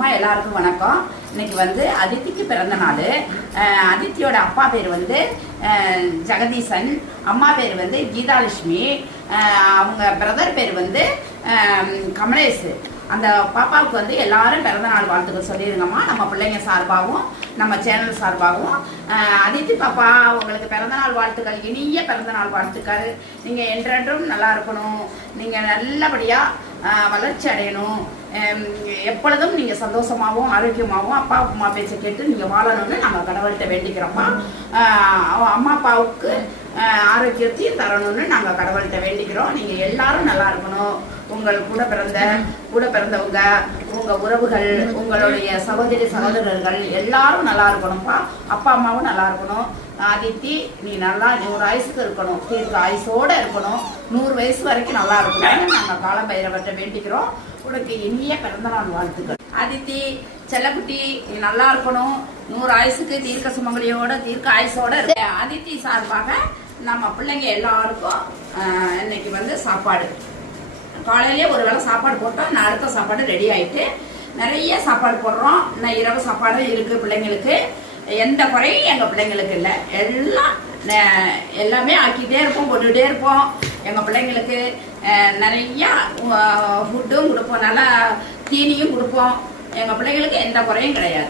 அம்மா எல்லாருக்கும் வணக்கம். இன்னைக்கு வந்து அதித்திக்கு பிறந்த நாள். அதித்தியோட அப்பா பேர் வந்து ஜெகதீசன், அம்மா பேர் வந்து கீதாலட்சுமி, அவங்க பிரதர் பேர் வந்து கமலேஷ். அந்த பாப்பாவுக்கு வந்து எல்லாரும் பிறந்த நாள் வாழ்த்துக்கள் சொல்லிடுங்கம்மா, நம்ம பிள்ளைங்க சார்பாகவும் நம்ம சேனல் சார்பாகவும். அதித்தி பாப்பா, உங்களுக்கு பிறந்த நாள் வாழ்த்துக்கள், இனிய பிறந்த நாள் வாழ்த்துக்கள். நீங்கள் என்றென்றும் நல்லா இருக்கணும், நீங்கள் நல்லபடியாக வளர்ச்சி அடையணும், எப்பொழுதும் நீங்கள் சந்தோஷமாகவும் ஆரோக்கியமாகவும் அப்பா அம்மா பேச்சை கேட்டு நீங்கள் வாழணும்னு நம்ம கடவுள்கிட்ட வேண்டிக்கிறோம்மா. அம்மா அப்பாவுக்கு ஆரோக்கியத்தையும் தரணும்னு நாங்கள் கடவுள்கிட்ட வேண்டிக்கிறோம். நீங்கள் எல்லாரும் நல்லா இருக்கணும். உங்கள் கூட பிறந்தவங்க, உங்கள் உறவுகள், உங்களுடைய சகோதரி சகோதரர்கள் எல்லாரும் நல்லா இருக்கணும்ப்பா. அப்பா அம்மாவும் நல்லா இருக்கணும். அதித்தி, நீ நல்லா 100 வயசுக்கு இருக்கணும், தீர்க்க ஆயுசோடு இருக்கணும், 100 வயசு வரைக்கும் நல்லா இருக்கணும்னு நாங்கள் காலபைரவர்கிட்ட வேண்டிக்கிறோம். உனக்கு இனிய பிறந்தநாள் வாழ்த்துக்கள். அதித்தி செல்லக்குட்டி, நீ நல்லா இருக்கணும், 100 ஆயுசுக்கு தீர்க்க சுமங்கலியோட தீர்க்க ஆயுசோட இருக்க. அதித்தி சார்பாக நம்ம பிள்ளைங்க எல்லாருக்கும் இன்னைக்கு வந்து சாப்பாடு காலையிலேயே ஒரு வேளை சாப்பாடு போட்டோம். நான் அடுத்த சாப்பாடு ரெடி ஆயிட்டு நிறைய சாப்பாடு போடுறோம். இன்னும் இரவு சாப்பாடும் இருக்கு பிள்ளைங்களுக்கு. எந்த குறையும் எங்க பிள்ளைங்களுக்கு இல்லை. எல்லாமே ஆக்கிட்டே இருப்போம், போட்டுக்கிட்டே இருப்போம். எங்க பிள்ளைங்களுக்கு நிறைய ஃபுட்டும் கொடுப்போம், நல்லா தீனியும் கொடுப்போம். எங்க பிள்ளைங்களுக்கு எந்த குறையும் கிடையாது.